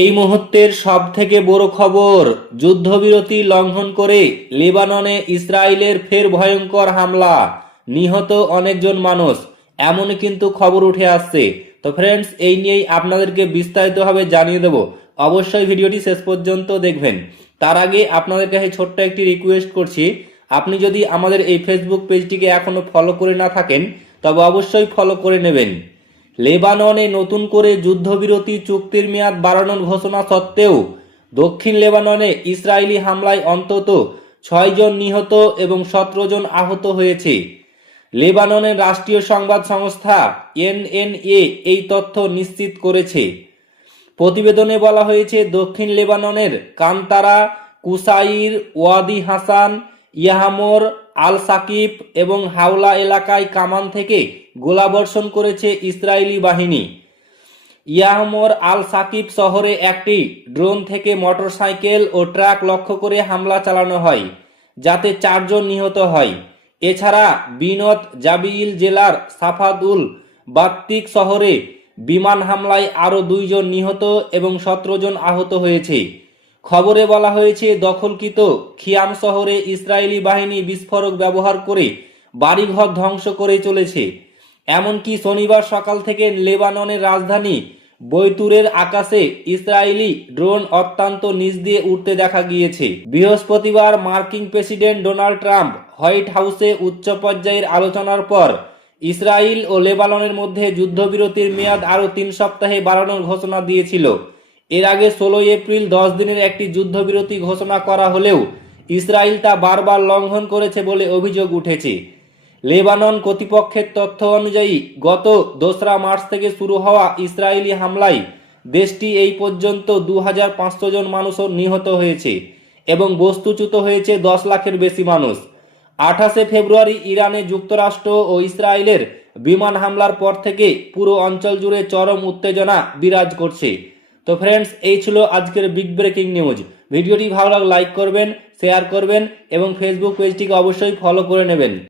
এই মুহূর্তের সবথেকে বড় খবর, যুদ্ধবিরতি লঙ্ঘন করে লেবাননে ইসরায়েলের ফের ভয়ঙ্কর হামলা, নিহত অনেকজন মানুষ, এমনই কিন্তু খবর উঠে আসছে। তো ফ্রেন্ডস, এই নিয়েই আপনাদেরকে বিস্তারিতভাবে জানিয়ে দেব। অবশ্যই ভিডিওটি শেষ পর্যন্ত দেখবেন। তার আগে আপনাদের কাছে ছোট্ট একটি রিকোয়েস্ট করছি, আপনি যদি আমাদের এই ফেসবুক পেজটিকে এখনো ফলো করে না থাকেন তবে অবশ্যই ফলো করে নেবেন। লেবাননে নতুন করে যুদ্ধবিরতি চুক্তির মেয়াদ বাড়ানোর ঘোষণা সত্ত্বেও দক্ষিণ লেবাননে ইসরায়েলি হামলায় অন্তত 6 জন নিহত এবং 17 জন আহত হয়েছে। লেবাননের রাষ্ট্রীয় সংবাদ সংস্থা এনএনএ এই তথ্য নিশ্চিত করেছে। প্রতিবেদনে বলা হয়েছে, দক্ষিণ লেবাননের কান্তারা, কুসাইর, ওয়াদি হাসান, ইয়াহামোর, আল সাকিব এবং হাওলা এলাকায় কামান থেকে গোলাবর্ষণ করেছে ইসরায়েলি বাহিনী। ইয়াহমোর আল সাকিব শহরে একটি ড্রোন থেকে মোটরসাইকেল ও ট্রাক লক্ষ্য করে হামলা চালানো হয়, যাতে 4 জন নিহত হয়। এছাড়া বিনত জাবিইল জেলার সাফাদুল বাত্তিক শহরে বিমান হামলায় আরও 2 জন নিহত এবং 17 জন আহত হয়েছে। খবরে বলা হয়েছে, দখলকৃত খিয়াম শহরে ইসরায়েলি বাহিনী বিস্ফোরক ব্যবহার করে বাড়িঘর ধ্বংস করে চলেছে। এমনকি শনিবার সকাল থেকে লেবাননের রাজধানী বৈতুরের আকাশে ইসরায়েলি ড্রোন অত্যন্ত নিচ দিয়ে উঠতে দেখা গিয়েছে। বৃহস্পতিবার মার্কিন প্রেসিডেন্ট ডোনাল্ড ট্রাম্প হোয়াইট হাউসে উচ্চ পর্যায়ের আলোচনার পর ইসরায়েল ও লেবাননের মধ্যে যুদ্ধবিরতির মেয়াদ আরও 3 সপ্তাহে বাড়ানোর ঘোষণা দিয়েছিল। এর আগে 16 এপ্রিল 10 দিনের একটি যুদ্ধবিরতি ঘোষণা করা হলেও ইসরায়েল তা বারবার লঙ্ঘন করেছে বলে অভিযোগ উঠেছে। লেবানন কর্তৃপক্ষের তথ্য অনুযায়ী গত 2রা মার্চ থেকে শুরু হওয়া ইসরায়েলি হামলায় দেশটি এই পর্যন্ত 2500 জন মানুষও নিহত হয়েছে এবং বস্তুচ্যুত হয়েছে 10 লাখের বেশি মানুষ। 28 ফেব্রুয়ারি ইরানে যুক্তরাষ্ট্র ও ইসরায়েলের বিমান হামলার পর থেকে পুরো অঞ্চল জুড়ে চরম উত্তেজনা বিরাজ করছে। তো ফ্রেন্ডস, এই ছিল আজকের বিগ ব্রেকিং নিউজ। ভিডিওটি ভালো লাগলে লাইক করবেন, শেয়ার করবেন এবং ফেসবুক পেজটিকে অবশ্যই ফলো করে নেবেন।